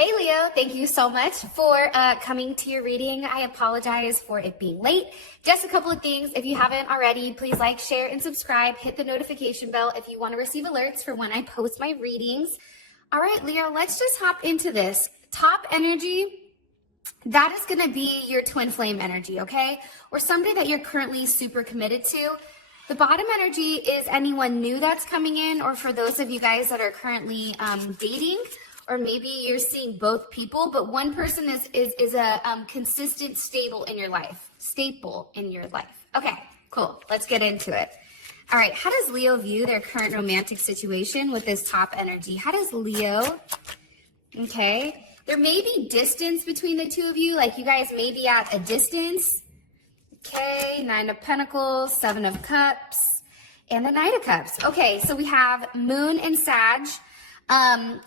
Hey Leo, thank you so much for coming to your reading. I apologize for it being late. Just a couple of things. If you haven't already, please like, share, and subscribe. Hit the notification bell if you want to receive alerts for when I post my readings. All right, Leo, let's just hop into this. Top energy, that is going to be your twin flame energy, okay? Or somebody that you're currently super committed to. The bottom energy is anyone new that's coming in, or for those of you guys that are currently dating, or maybe you're seeing both people, but one person is a consistent staple in your life. Okay, cool. Let's get into it. All right, how does Leo view their current romantic situation with this top energy? How does Leo, okay, there may be distance between the two of you, like you guys may be at a distance. Okay, Nine of Pentacles, Seven of Cups, and the Knight of Cups. Okay, so we have Moon and Sag.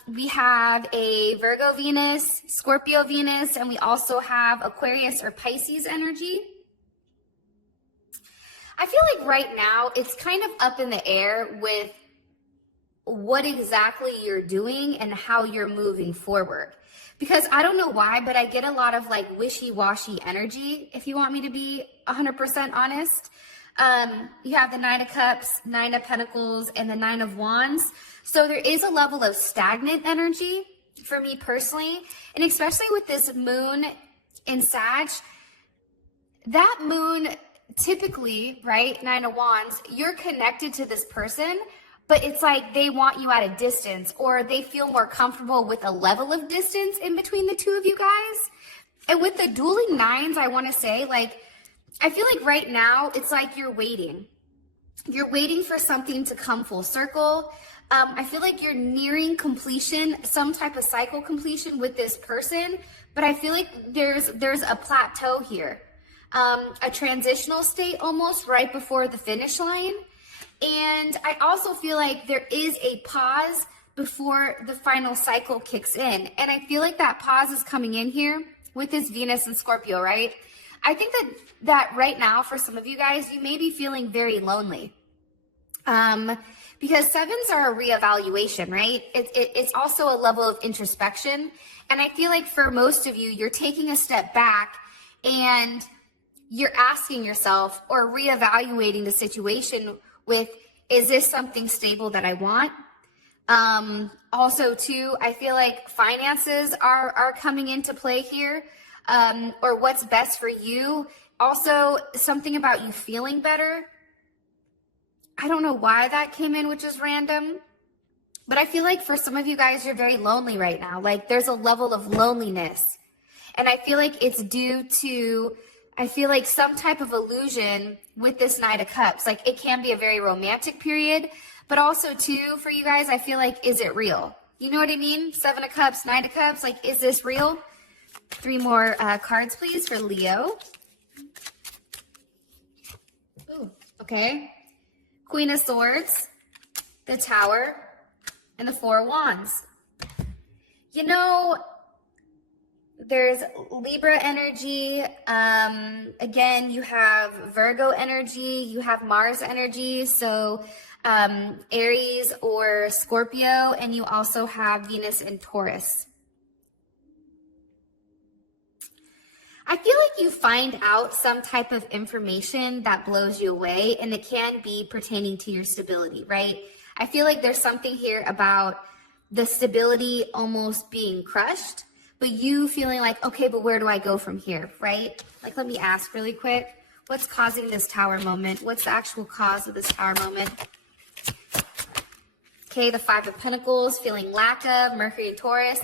We have a Virgo Venus, Scorpio Venus, and we also have Aquarius or Pisces energy. I feel like right now it's kind of up in the air with what exactly you're doing and how you're moving forward. Because I don't know why, but I get a lot of like wishy-washy energy, if you want me to be 100% honest. You have the Nine of Cups, Nine of Pentacles, and the Nine of Wands. So there is a level of stagnant energy for me personally, and especially with this Moon in Sag. That Moon typically, right, Nine of Wands, you're connected to this person, but it's like they want you at a distance, or they feel more comfortable with a level of distance in between the two of you guys. And with the dueling nines, I want to say, like, I feel like right now it's like you're waiting. You're waiting for something to come full circle. I feel like you're nearing completion, some type of cycle completion with this person, but I feel like there's a plateau here, a transitional state almost right before the finish line. And I also feel like there is a pause before the final cycle kicks in. And I feel like that pause is coming in here with this Venus and Scorpio, right? I think that right now for some of you guys, you may be feeling very lonely. Because sevens are a reevaluation, right? It's also a level of introspection. And I feel like for most of you, you're taking a step back and you're asking yourself or reevaluating the situation with, is this something stable that I want? Also too, I feel like finances are coming into play here, or what's best for you. Also something about you feeling better. I don't know why that came in, which is random, but I feel like for some of you guys, you're very lonely right now. Like there's a level of loneliness, and I feel like it's due to, I feel like some type of illusion with this Knight of Cups. Like it can be a very romantic period, but also too, for you guys, I feel like, is it real? You know what I mean? Seven of Cups, Knight of Cups, like, is this real? Three more cards, please, for Leo. Ooh, okay. Queen of Swords, the Tower, and the Four of Wands. You know, there's Libra energy. Again, you have Virgo energy. You have Mars energy. So Aries or Scorpio. And you also have Venus and Taurus. I feel like you find out some type of information that blows you away, and it can be pertaining to your stability, right? I feel like there's something here about the stability almost being crushed, but you feeling like, okay, but where do I go from here, right? Like, let me ask really quick, what's causing this Tower moment? What's the actual cause of this Tower moment? Okay, the Five of Pentacles, feeling lack of, Mercury, Taurus.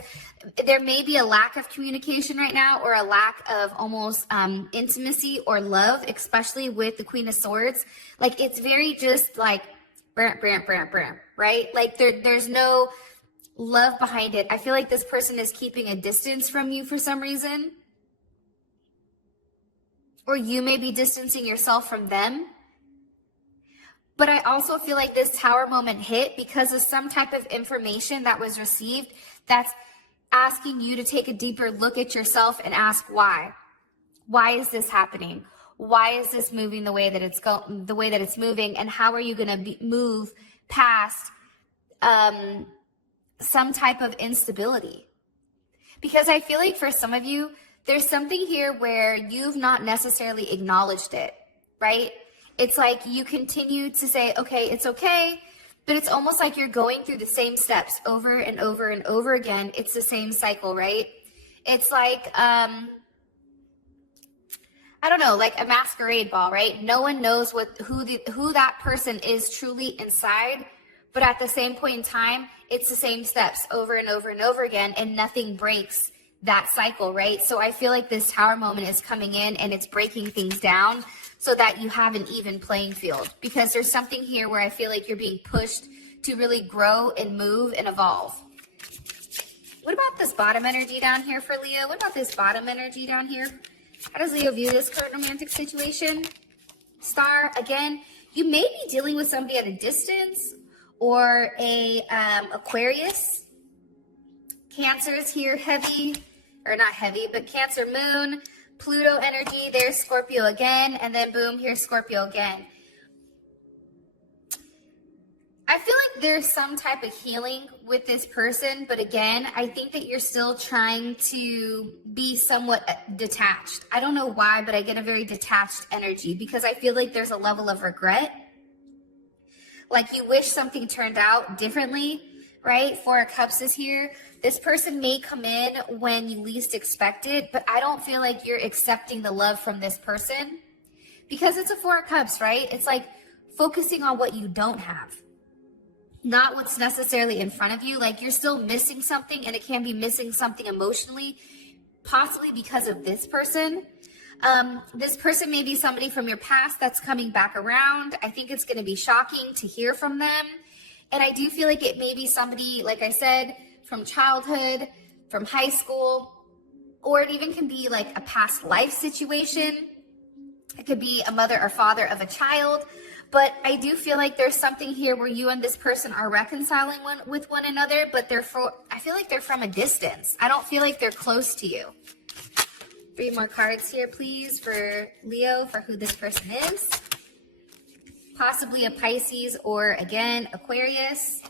There may be a lack of communication right now, or a lack of almost intimacy or love, especially with the Queen of Swords. Like, it's very just like, right? Like, there's no love behind it. I feel like this person is keeping a distance from you for some reason. Or you may be distancing yourself from them. But I also feel like this Tower moment hit because of some type of information that was received that's asking you to take a deeper look at yourself and ask why. Why is this happening? Why is this moving the way that it's moving? And how are you going to move past some type of instability? Because I feel like for some of you, there's something here where you've not necessarily acknowledged it, right? It's like you continue to say, okay, but it's almost like you're going through the same steps over and over and over again. It's the same cycle, right? It's like, I don't know, like a masquerade ball, right? No one knows who that person is truly inside, but at the same point in time, it's the same steps over and over and over again, and nothing breaks that cycle, right? So I feel like this Tower moment is coming in and it's breaking things down so that you have an even playing field, because there's something here where I feel like you're being pushed to really grow and move and evolve. What about this bottom energy down here for Leo? What about this bottom energy down here? How does Leo view this current romantic situation? Star, again, you may be dealing with somebody at a distance or a Aquarius. Cancer is here, heavy, or not heavy, but Cancer moon, Pluto energy, there's Scorpio again, and then boom, here's Scorpio again. I feel like there's some type of healing with this person, but again, I think that you're still trying to be somewhat detached. I don't know why, but I get a very detached energy because I feel like there's a level of regret. Like you wish something turned out differently, right? Four of Cups is here. This person may come in when you least expect it, but I don't feel like you're accepting the love from this person because it's a Four of Cups, right? It's like focusing on what you don't have, not what's necessarily in front of you. Like you're still missing something, and it can be missing something emotionally, possibly because of this person. This person may be somebody from your past that's coming back around. I think it's going to be shocking to hear from them. And I do feel like it may be somebody, like I said, from childhood, from high school, or it even can be like a past life situation. It could be a mother or father of a child. But I do feel like there's something here where you and this person are reconciling with one another, but I feel like they're from a distance. I don't feel like they're close to you. 3 more cards here, please, for Leo, for who this person is. Possibly a Pisces or, again, Aquarius.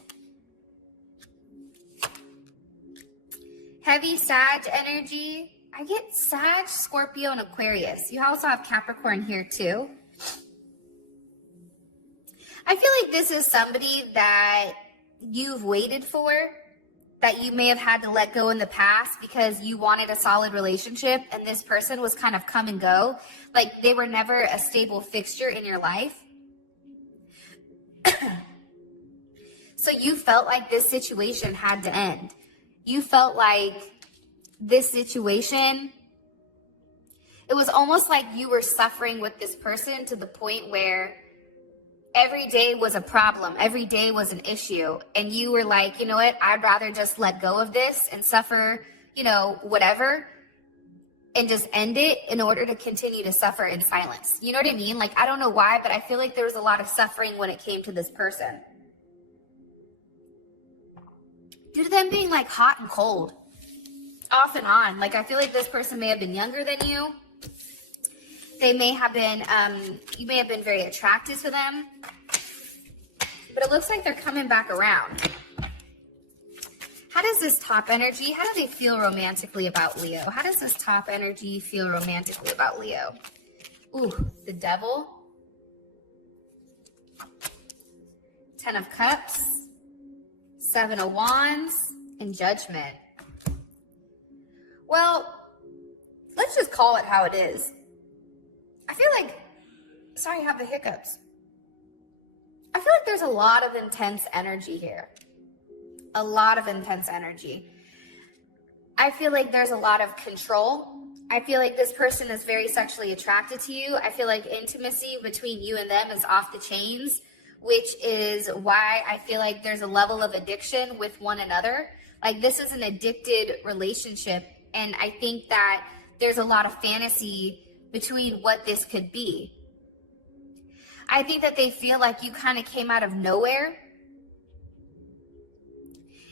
Heavy Sag energy. I get Sag, Scorpio, and Aquarius. You also have Capricorn here, too. I feel like this is somebody that you've waited for, that you may have had to let go in the past because you wanted a solid relationship, and this person was kind of come and go. Like they were never a stable fixture in your life. So you felt like this situation had to end. You felt like this situation, it was almost like you were suffering with this person to the point where every day was a problem. Every day was an issue. And you were like, you know what? I'd rather just let go of this and suffer, whatever, and just end it in order to continue to suffer in silence. You know what I mean? Like, I don't know why, but I feel like there was a lot of suffering when it came to this person. Due to them being like hot and cold, off and on. Like, I feel like this person may have been younger than you. They may have been, you may have been very attracted to them, but it looks like they're coming back around. How does this top energy, how do they feel romantically about Leo? How does this top energy feel romantically about Leo? Ooh, the Devil. 10 of Cups. 7 of Wands. And Judgment. Well, let's just call it how it is. I feel like, sorry, I have the hiccups. I feel like there's a lot of intense energy here. A lot of intense energy. I feel like there's a lot of control. I feel like this person is very sexually attracted to you. I feel like intimacy between you and them is off the chains, which is why I feel like there's a level of addiction with one another. Like this is an addicted relationship. And I think that there's a lot of fantasy between what this could be. I think that they feel like you kind of came out of nowhere.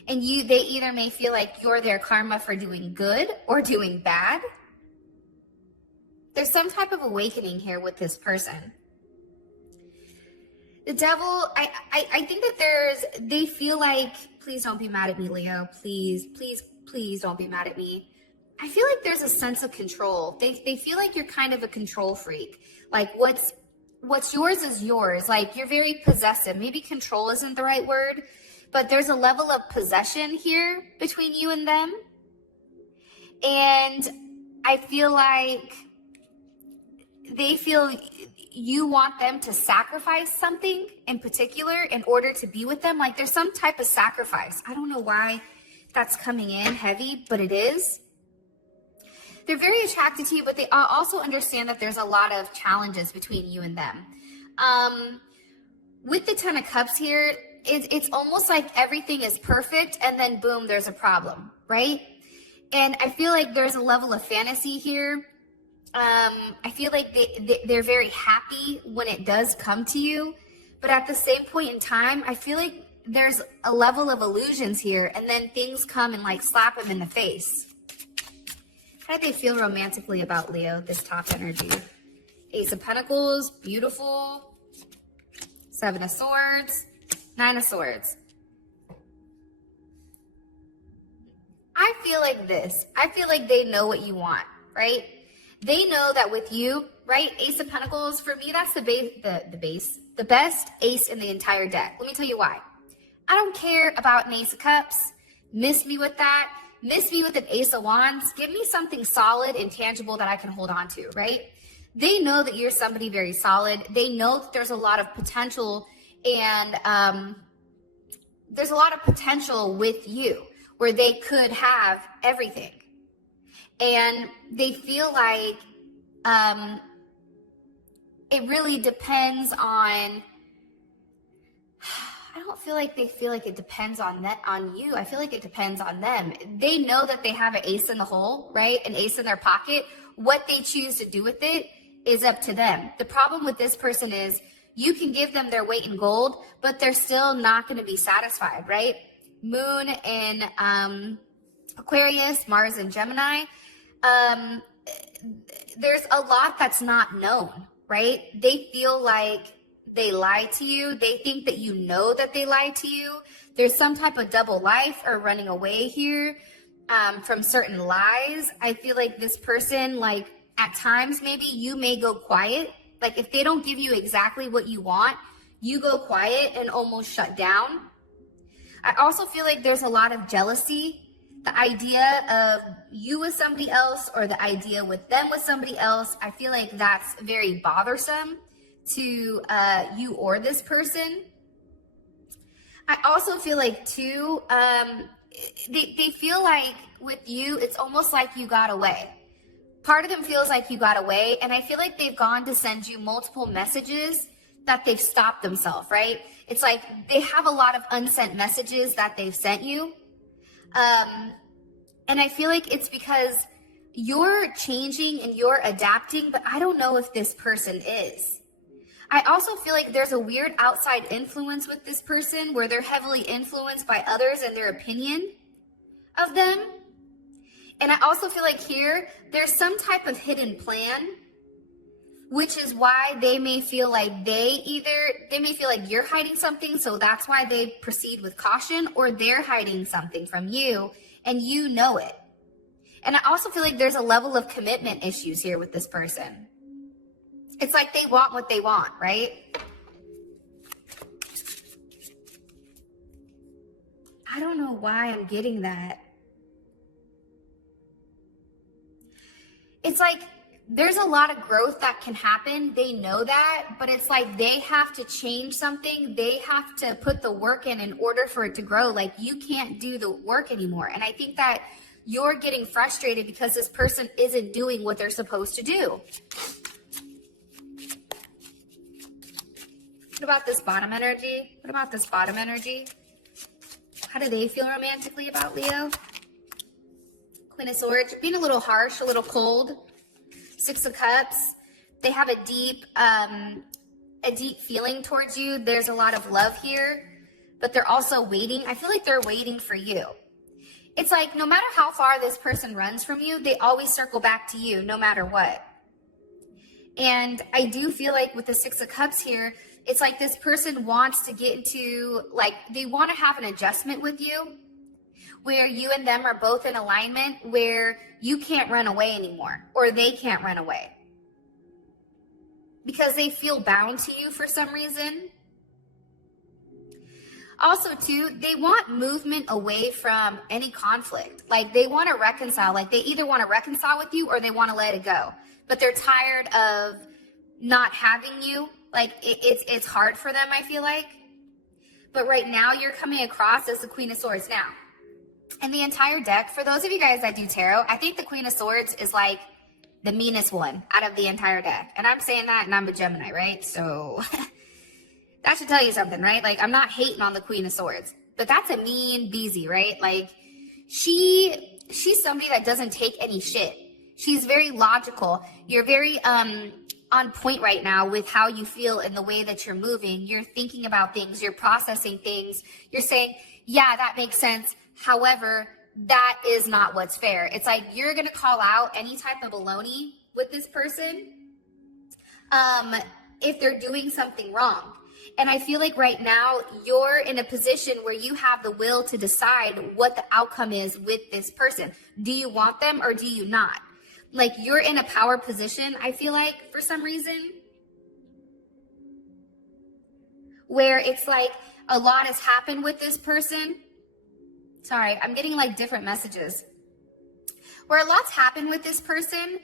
And they either may feel like you're their karma for doing good or doing bad. There's some type of awakening here with this person. The Devil, I think that they feel like, please don't be mad at me, Leo. Please please don't be mad at me. I feel like there's a sense of control. They feel like you're kind of a control freak. Like what's yours is yours. Like you're very possessive. Maybe control isn't the right word, but there's a level of possession here between you and them. And I feel like they feel you want them to sacrifice something in particular in order to be with them. Like there's some type of sacrifice. I don't know why that's coming in heavy, but it is. They're very attracted to you, but they also understand that there's a lot of challenges between you and them. With the Ten of Cups here, it's almost like everything is perfect and then boom, there's a problem, right? And I feel like there's a level of fantasy here. I feel like they're very happy when it does come to you. But at the same point in time, I feel like there's a level of illusions here. And then things come and like slap them in the face. How do they feel romantically about Leo, this top energy? Ace of Pentacles, beautiful. Seven of Swords, Nine of Swords. I feel like this. I feel like they know what you want, right? They know that with you, right? Ace of Pentacles, for me, that's the best ace in the entire deck. Let me tell you why. I don't care about an Ace of Cups. Miss me with that. Miss me with an Ace of Wands. Give me something solid and tangible that I can hold on to, right? They know that you're somebody very solid. They know that there's a lot of potential and there's a lot of potential with you where they could have everything. And they feel like it really depends on, I don't feel like they feel like it depends on you. I feel like it depends on them. They know that they have an ace in the hole, right? An ace in their pocket. What they choose to do with it is up to them. The problem with this person is you can give them their weight in gold, but they're still not going to be satisfied, right? Moon in Aquarius, Mars in Gemini. There's a lot that's not known, right? They feel like they lie to you. They think that you know that they lie to you. There's some type of double life or running away here from certain lies. I feel like this person, like at times, maybe you may go quiet. Like if they don't give you exactly what you want, you go quiet and almost shut down. I also feel like there's a lot of jealousy. The idea of you with somebody else or the idea with them with somebody else, I feel like that's very bothersome to you or this person. I also feel like too, they feel like with you, it's almost like you got away. Part of them feels like you got away, and I feel like they've gone to send you multiple messages that they've stopped themselves, right? It's like they have a lot of unsent messages that they've sent you. And I feel like it's because you're changing and you're adapting, but I don't know if this person is. I also feel like there's a weird outside influence with this person where they're heavily influenced by others and their opinion of them. And I also feel like here, there's some type of hidden plan, which is why they may feel like they may feel like you're hiding something, so that's why they proceed with caution, or they're hiding something from you and you know it. And I also feel like there's a level of commitment issues here with this person. It's like they want what they want, right? I don't know why I'm getting that. It's like there's a lot of growth that can happen. They know that, but it's like they have to change something. They have to put the work in order for it to grow. Like you can't do the work anymore. And I think that you're getting frustrated because this person isn't doing what they're supposed to do. What about this bottom energy? What about this bottom energy? How do they feel romantically about Leo? Queen of Swords, being a little harsh, a little cold. Six of Cups, they have a deep feeling towards you. There's a lot of love here, but they're also waiting. I feel like they're waiting for you. It's like no matter how far this person runs from you, they always circle back to you no matter what. And I do feel like with the Six of Cups here, it's like this person wants to get into, like, they want to have an adjustment with you, where you and them are both in alignment, where you can't run away anymore, or they can't run away because they feel bound to you for some reason. Also, too, they want movement away from any conflict. Like, they want to reconcile. Like, they either want to reconcile with you or they want to let it go. But they're tired of not having you. Like, it's hard for them, I feel like. But right now, you're coming across as the Queen of Swords. Now, in the entire deck, for those of you guys that do tarot, I think the Queen of Swords is like the meanest one out of the entire deck. And I'm saying that, and I'm a Gemini, right? So... that should tell you something, right? Like, I'm not hating on the Queen of Swords, but that's a mean beezy, right? Like, she's somebody that doesn't take any shit. She's very logical. You're very on point right now with how you feel and the way that you're moving. You're thinking about things. You're processing things. You're saying, yeah, that makes sense. However, that is not what's fair. It's like you're going to call out any type of baloney with this person if they're doing something wrong. And I feel like right now you're in a position where you have the will to decide what the outcome is with this person. Do you want them or do you not? Like, you're in a power position, I feel like, for some reason, where it's like a lot has happened with this person. Sorry, I'm getting like different messages. Where a lot's happened with this person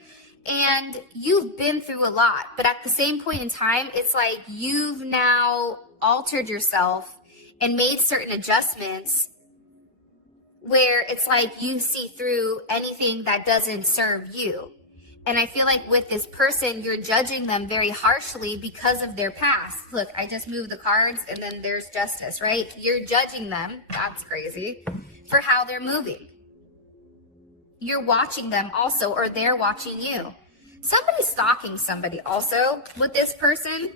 and you've been through a lot, but at the same point in time, it's like you've now altered yourself and made certain adjustments where it's like you see through anything that doesn't serve you. And I feel like with this person, you're judging them very harshly because of their past. Look, I just moved the cards and then there's justice, right? You're judging them, that's crazy, for how they're moving. You're watching them also, or they're watching you. Somebody's stalking somebody also with this person.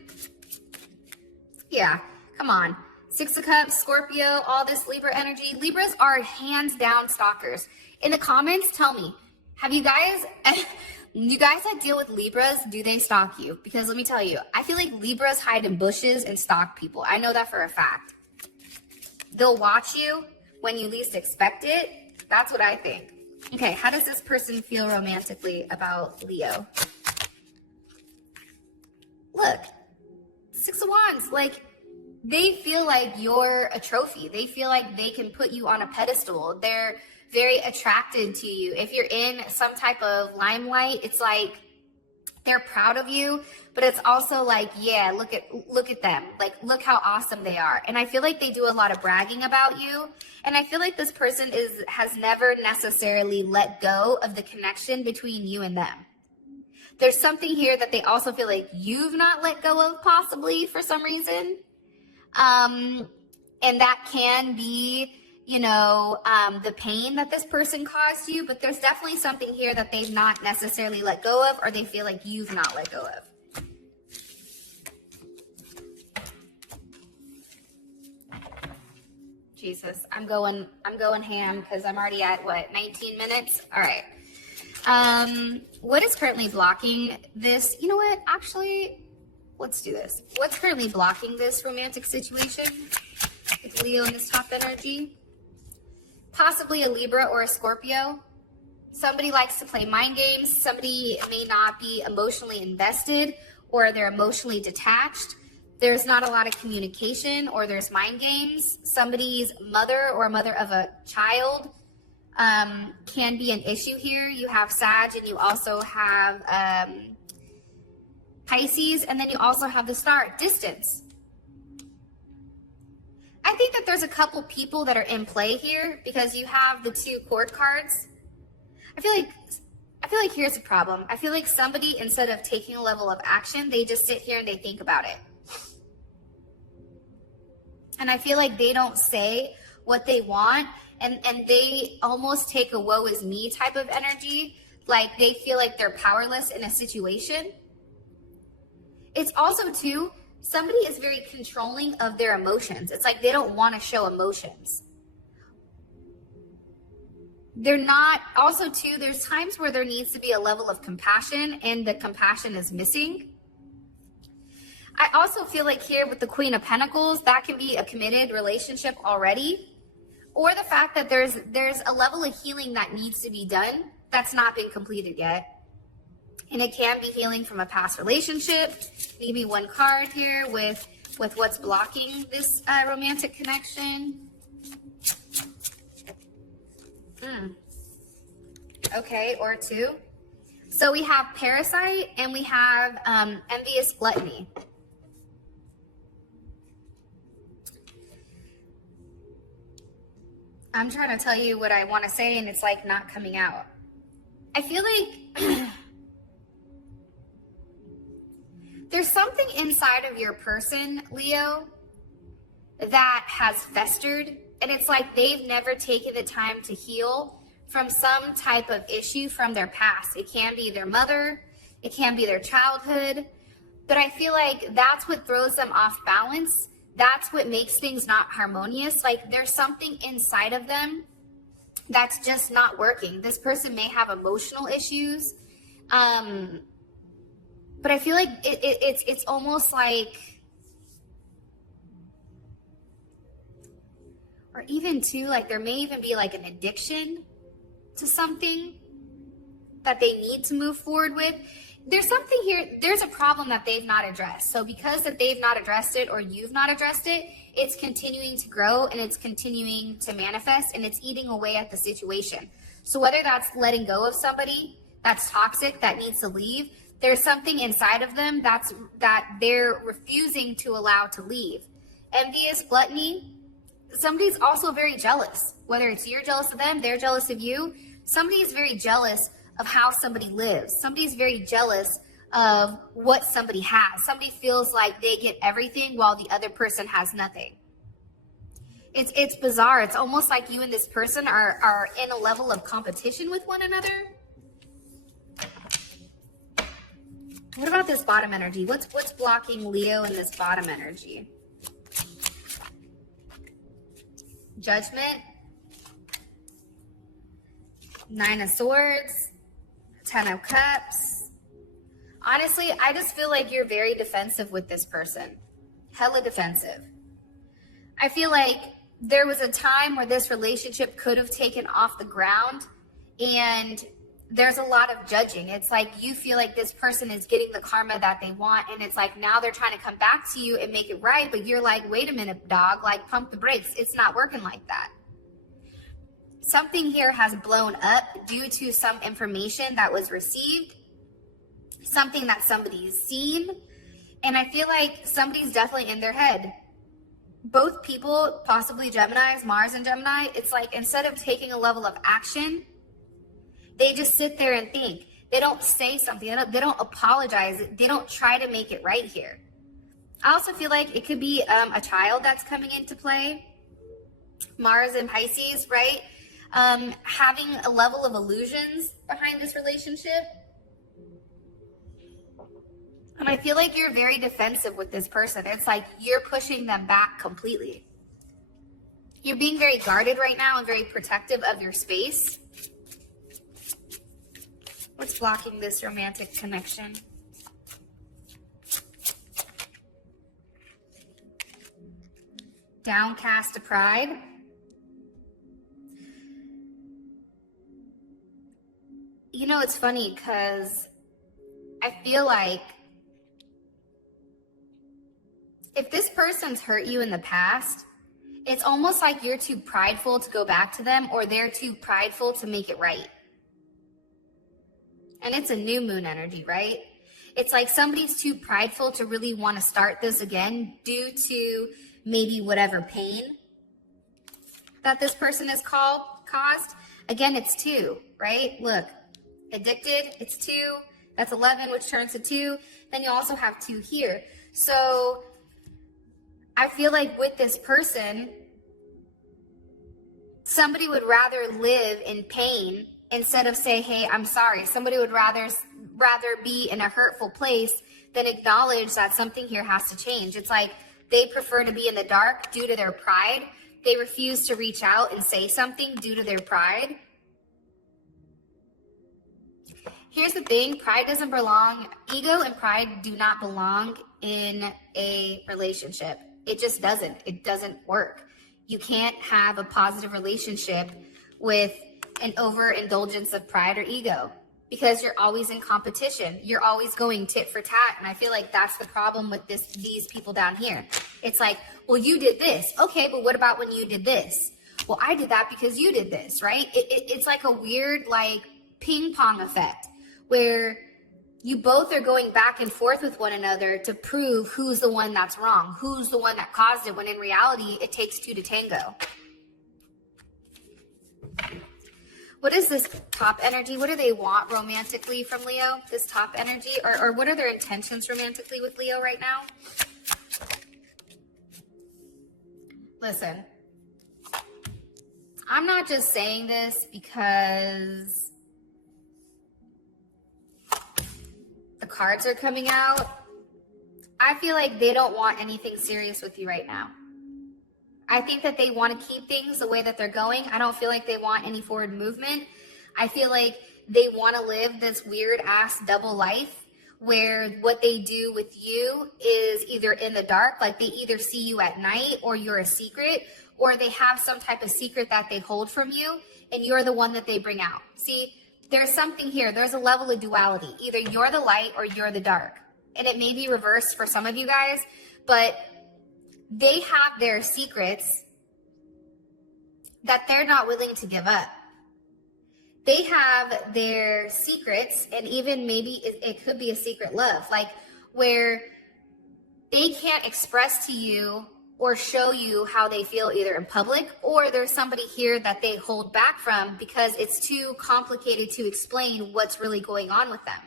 Yeah, come on. Six of Cups, Scorpio, all this Libra energy. Libras are hands down stalkers. In the comments, tell me, have you guys that deal with Libras, do they stalk you? Because let me tell you, I feel like Libras hide in bushes and stalk people. I know that for a fact. They'll watch you when you least expect it. That's what I think. Okay, how does this person feel romantically about Leo? Look, Six of Wands. Like, they feel like you're a trophy. They feel like they can put you on a pedestal. They're very attracted to you. If you're in some type of limelight, it's like they're proud of you, but it's also like, yeah, look at them. Like, look how awesome they are. And I feel like they do a lot of bragging about you. And I feel like this person has never necessarily let go of the connection between you and them. There's something here that they also feel like you've not let go of, possibly, for some reason. And that can be, the pain that this person caused you, but there's definitely something here that they've not necessarily let go of, or they feel like you've not let go of. Jesus, I'm going ham because I'm already at 19 minutes? All right. What is currently blocking this? You know what? Actually, let's do this. What's currently blocking this romantic situation with Leo in this top energy? Possibly a Libra or a Scorpio. Somebody likes to play mind games. Somebody may not be emotionally invested, or they're emotionally detached. There's not a lot of communication, or there's mind games. Somebody's mother or mother of a child can be an issue here. You have Sag, and you also have Pisces, and then you also have the star, distance. I think that there's a couple people that are in play here because you have the two court cards. I feel like here's the problem. I feel like somebody, instead of taking a level of action, they just sit here and they think about it. And I feel like they don't say what they want, and they almost take a woe is me type of energy. Like, they feel like they're powerless in a situation. It's also, too, somebody is very controlling of their emotions. It's like they don't want to show emotions. They're not, also, too, there's times where there needs to be a level of compassion, and the compassion is missing. I also feel like here with the Queen of Pentacles, that can be a committed relationship already, or the fact that there's a level of healing that needs to be done that's not been completed yet. And it can be healing from a past relationship. Maybe one card here with what's blocking this romantic connection. Okay, or two. So we have parasite and we have envious gluttony. I'm trying to tell you what I want to say and it's like not coming out. I feel like there's something inside of your person, Leo, that has festered, and it's like they've never taken the time to heal from some type of issue from their past. It can be their mother, it can be their childhood, but I feel like that's what throws them off balance. That's what makes things not harmonious. Like there's something inside of them that's just not working. This person may have emotional issues, but I feel like it's almost like, or even too, like there may even be like an addiction to something that they need to move forward with. There's something here, there's a problem that they've not addressed. So because that they've not addressed it or you've not addressed it, it's continuing to grow and it's continuing to manifest and it's eating away at the situation. So whether that's letting go of somebody that's toxic, that needs to leave, there's something inside of them that they're refusing to allow to leave. Envious, gluttony, somebody's also very jealous. Whether it's you're jealous of them, they're jealous of you. Somebody is very jealous of how somebody lives. Somebody's very jealous of what somebody has. Somebody feels like they get everything while the other person has nothing. It's bizarre. It's almost like you and this person are in a level of competition with one another. What about this bottom energy? What's blocking Leo in this bottom energy? Judgment, 9 of Swords, 10 of Cups. Honestly, I just feel like you're very defensive with this person. Hella defensive. I feel like there was a time where this relationship could have taken off the ground and there's a lot of judging. It's like you feel like this person is getting the karma that they want, and it's like now they're trying to come back to you and make it right, but you're like, wait a minute, dog, like pump the brakes. It's not working like that. Something here has blown up due to some information that was received, something that somebody's seen, and I feel like somebody's definitely in their head. Both people, possibly Geminis, Mars and Gemini, it's like instead of taking a level of action, they just sit there and think. They don't say something. They don't apologize. They don't try to make it right here. I also feel like it could be a child that's coming into play. Mars and Pisces, right? Having a level of illusions behind this relationship. And I feel like you're very defensive with this person. It's like you're pushing them back completely. You're being very guarded right now and very protective of your space. What's blocking this romantic connection? Downcast to pride. You know, it's funny because I feel like if this person's hurt you in the past, it's almost like you're too prideful to go back to them or they're too prideful to make it right. And it's a new moon energy, right? It's like somebody's too prideful to really want to start this again due to maybe whatever pain that this person has caused. Again, it's 2, right? Look, addicted, it's 2. That's 11, which turns to 2. Then you also have 2 here. So I feel like with this person, somebody would rather live in pain instead of say, hey, I'm sorry. Somebody would rather be in a hurtful place than acknowledge that something here has to change. It's like they prefer to be in the dark due to their pride. They refuse to reach out and say something due to their pride. Here's the thing, pride doesn't belong. Ego and pride do not belong in a relationship. It just doesn't. It doesn't work. You can't have a positive relationship with an overindulgence of pride or ego, because you're always in competition. You're always going tit for tat. And I feel like that's the problem with these people down here. It's like, well, you did this. Okay, but what about when you did this? Well, I did that because you did this, right? It's like a weird, like, ping pong effect where you both are going back and forth with one another to prove who's the one that's wrong, who's the one that caused it, when in reality, it takes two to tango. What is this top energy? What do they want romantically from Leo, this top energy? Or what are their intentions romantically with Leo right now? Listen, I'm not just saying this because the cards are coming out. I feel like they don't want anything serious with you right now. I think that they want to keep things the way that they're going. I don't feel like they want any forward movement. I feel like they want to live this weird ass double life where what they do with you is either in the dark, like they either see you at night or you're a secret, or they have some type of secret that they hold from you and you're the one that they bring out. See, there's something here. There's a level of duality. Either you're the light or you're the dark. And it may be reversed for some of you guys, but they have their secrets that they're not willing to give up. They have their secrets, and even maybe it could be a secret love, like where they can't express to you or show you how they feel either in public, or there's somebody here that they hold back from because it's too complicated to explain what's really going on with them.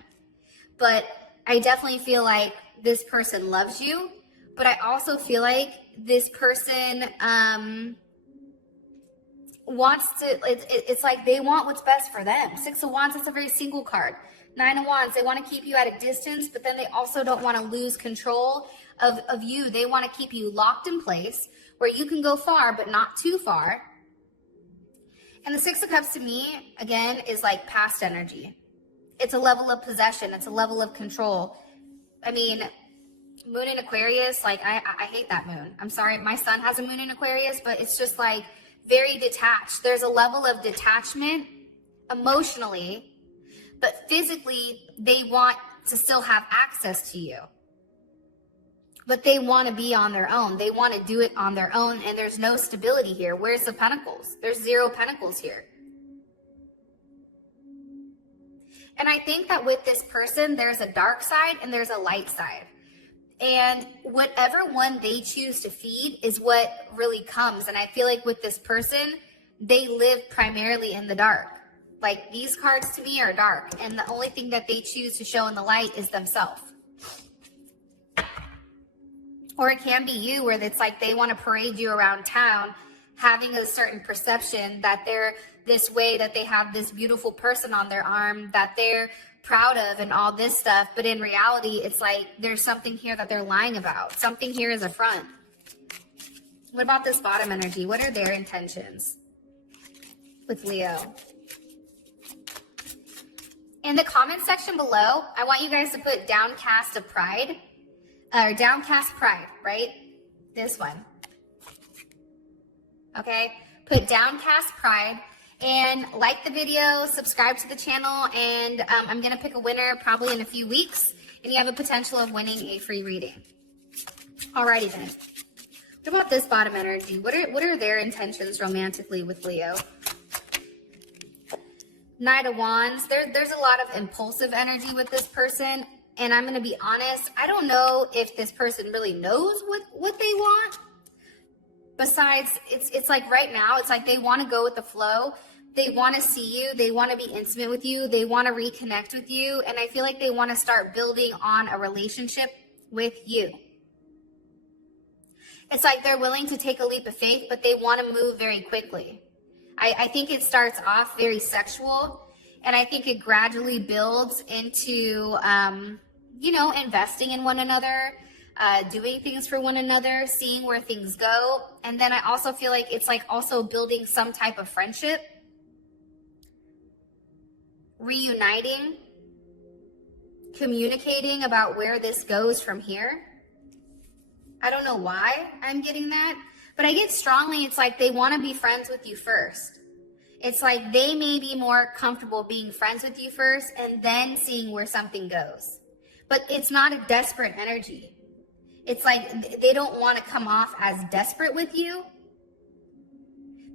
But I definitely feel like this person loves you. But I also feel like this person wants to, it's like they want what's best for them. 6 of Wands, it's a very single card. 9 of Wands, they want to keep you at a distance, but then they also don't want to lose control of you. They want to keep you locked in place where you can go far, but not too far. And the 6 of Cups to me, again, is like past energy. It's a level of possession. It's a level of control. I mean, moon in Aquarius, like I hate that moon. I'm sorry, my son has a moon in Aquarius, but it's just like very detached. There's a level of detachment emotionally, but physically they want to still have access to you. But they want to be on their own. They want to do it on their own, and there's no stability here. Where's the pentacles? There's 0 pentacles here. And I think that with this person, there's a dark side and there's a light side. And whatever one they choose to feed is what really comes. And I feel like with this person, they live primarily in the dark. Like these cards to me are dark. And the only thing that they choose to show in the light is themselves. Or it can be you, where it's like they want to parade you around town, having a certain perception that they're this way, that they have this beautiful person on their arm that they're proud of and all this stuff. But in reality, it's like there's something here that they're lying about. Something here is a front. What about this bottom energy? What are their intentions with Leo? In the comment section below, I want you guys to put downcast of pride, or downcast pride, right? This one. Okay, put downcast pride and like the video, subscribe to the channel, and I'm going to pick a winner probably in a few weeks, and you have a potential of winning a free reading. Alrighty then. What about this bottom energy? What are their intentions romantically with Leo? Knight of Wands. There's a lot of impulsive energy with this person, and I'm going to be honest, I don't know if this person really knows what they want. Besides, it's like right now, it's like they want to go with the flow. They want to see you. They want to be intimate with you. They want to reconnect with you. And I feel like they want to start building on a relationship with you. It's like they're willing to take a leap of faith, but they want to move very quickly. I think it starts off very sexual, and I think it gradually builds into, investing in one another, doing things for one another, seeing where things go. And then I also feel like it's like also building some type of friendship, reuniting, communicating about where this goes from here. I don't know why I'm getting that, But I get strongly, it's like they want to be friends with you first. It's like they may be more comfortable being friends with you first and then seeing where something goes. But it's not a desperate energy. It's like they don't want to come off as desperate with you.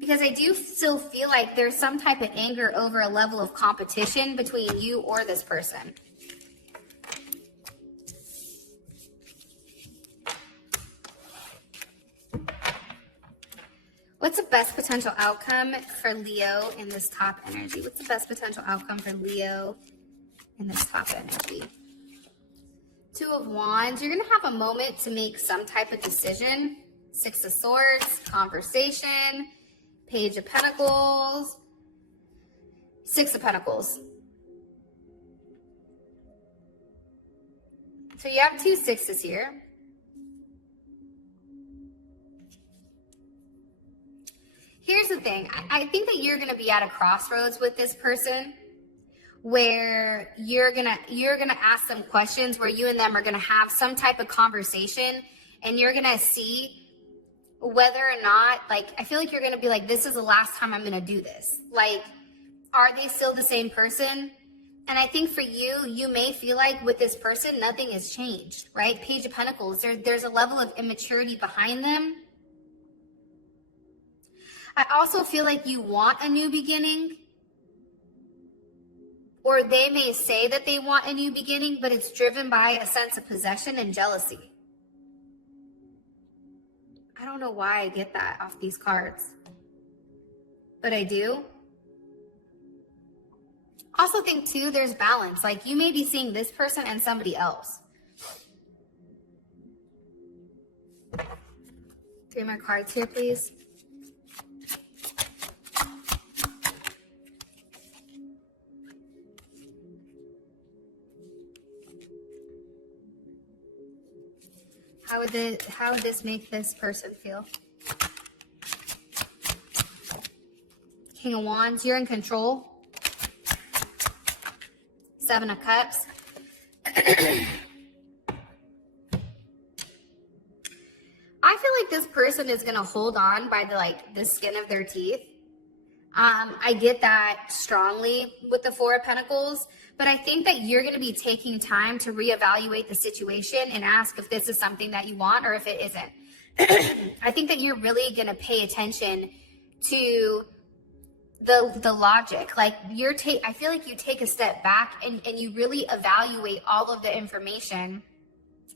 Because I do still feel like there's some type of anger over a level of competition between you or this person. What's the best potential outcome for Leo in this top energy? What's the best potential outcome for Leo in this top energy? Two of Wands. You're going to have a moment to make some type of decision. Six of Swords, conversation, Page of Pentacles, Six of Pentacles. So you have two sixes here. Here's the thing. I think that you're going to be at a crossroads with this person where you're going to ask them questions, where you and them are going to have some type of conversation, and you're going to see whether or not, like, I feel like you're going to be like, this is the last time I'm going to do this. Like, are they still the same person? And I think for you, you may feel like with this person, nothing has changed, right? Page of Pentacles, there's a level of immaturity behind them. I also feel like you want a new beginning, or they may say that they want a new beginning, but it's driven by a sense of possession and jealousy. I don't know why I get that off these cards, but I do. Also think too, there's balance. Like you may be seeing this person and somebody else. 3 more cards here, please. How would this make this person feel? King of Wands, you're in control. 7 of Cups. I feel like this person is going to hold on by the skin of their teeth. I get that strongly with the 4 of Pentacles, but I think that you're going to be taking time to reevaluate the situation and ask if this is something that you want or if it isn't. I think that you're really going to pay attention to the logic. Like I feel like you take a step back and you really evaluate all of the information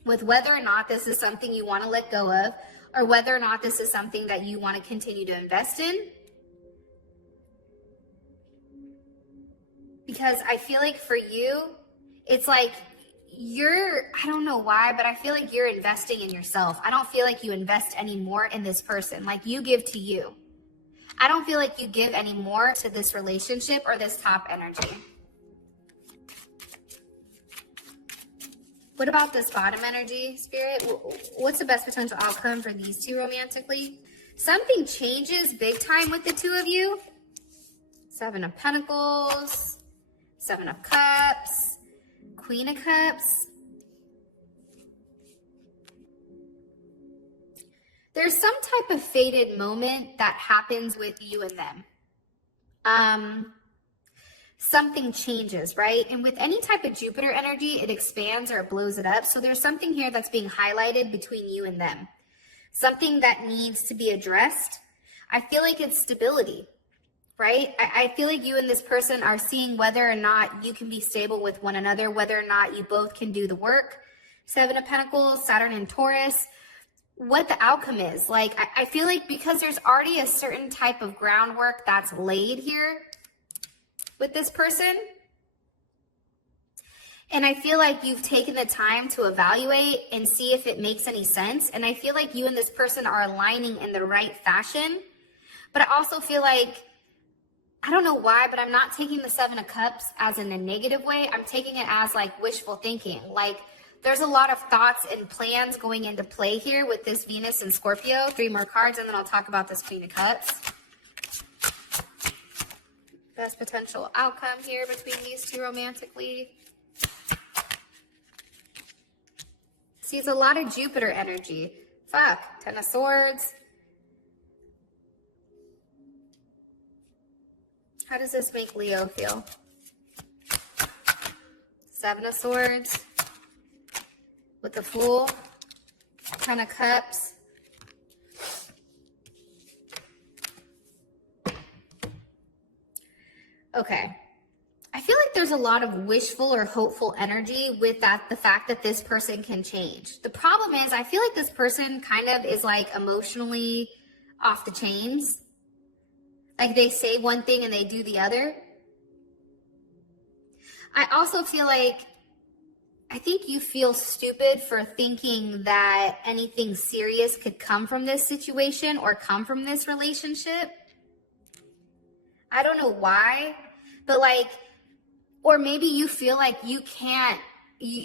with whether or not this is something you want to let go of or whether or not this is something that you want to continue to invest in. Because I feel like for you, it's like I don't know why, but I feel like you're investing in yourself. I don't feel like you invest any more in this person. Like you give to you. I don't feel like you give any more to this relationship or this top energy. What about this bottom energy, Spirit? What's the best potential outcome for these two romantically? Something changes big time with the two of you. 7 of Pentacles. 7 of Cups, Queen of Cups. There's some type of fated moment that happens with you and them. Something changes, right? And with any type of Jupiter energy, it expands or it blows it up. So there's something here that's being highlighted between you and them. Something that needs to be addressed. I feel like it's stability. Right? I feel like you and this person are seeing whether or not you can be stable with one another, whether or not you both can do the work. 7 of Pentacles, Saturn and Taurus, what the outcome is. Like, I feel like because there's already a certain type of groundwork that's laid here with this person. And I feel like you've taken the time to evaluate and see if it makes any sense. And I feel like you and this person are aligning in the right fashion. But I also feel like, I don't know why, but I'm not taking the 7 of Cups as in a negative way. I'm taking it as like wishful thinking. Like there's a lot of thoughts and plans going into play here with this Venus and Scorpio. 3 more cards and then I'll talk about this Queen of Cups. Best potential outcome here between these two romantically. See, it's a lot of Jupiter energy. 10 of Swords, How does this make Leo feel? Seven of Swords with the Fool, Ten of Cups. Okay. I feel like there's a lot of wishful or hopeful energy with that, the fact that this person can change. The problem is I feel like this person kind of is like emotionally off the chains. Like they say one thing and they do the other. I also feel like, I think you feel stupid for thinking that anything serious could come from this situation or come from this relationship. I don't know why, but like, or maybe you feel like you can't,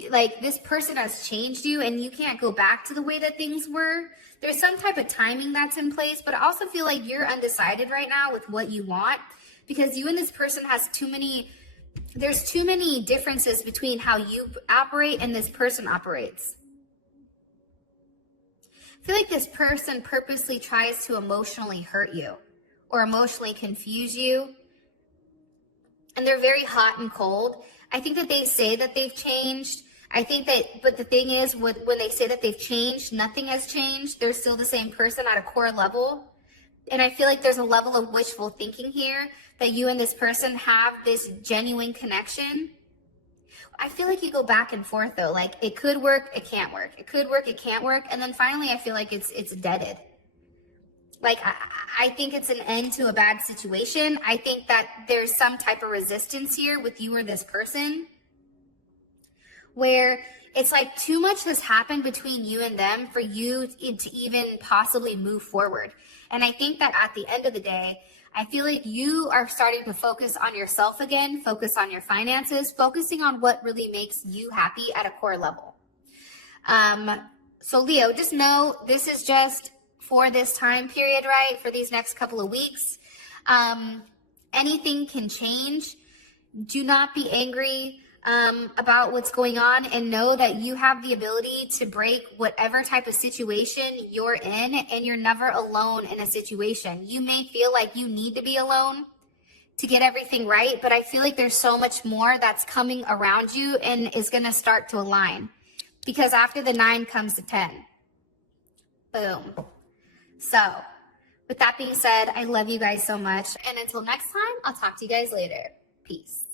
like this person has changed you and you can't go back to the way that things were. There's some type of timing that's in place, but I also feel like you're undecided right now with what you want because you and this person has there's too many differences between how you operate and this person operates. I feel like this person purposely tries to emotionally hurt you or emotionally confuse you. And they're very hot and cold. I think that they say that they've changed. I think that, but the thing is, when they say that they've changed, nothing has changed. They're still the same person at a core level. And I feel like there's a level of wishful thinking here that you and this person have this genuine connection. I feel like you go back and forth though. Like it could work, it can't work. It could work, it can't work. And then finally, I feel like it's deaded. Like, I think it's an end to a bad situation. I think that there's some type of resistance here with you or this person where it's like too much has happened between you and them for you to even possibly move forward. And I think that at the end of the day, I feel like you are starting to focus on yourself again, focus on your finances, focusing on what really makes you happy at a core level. So Leo, just know this is just for this time period, right? For these next couple of weeks. Anything can change. Do not be angry about what's going on and know that you have the ability to break whatever type of situation you're in, and you're never alone in a situation. You may feel like you need to be alone to get everything right, but I feel like there's so much more that's coming around you and is going to start to align, because after the 9 comes the 10. Boom. So, with that being said, I love you guys so much. And until next time, I'll talk to you guys later. Peace.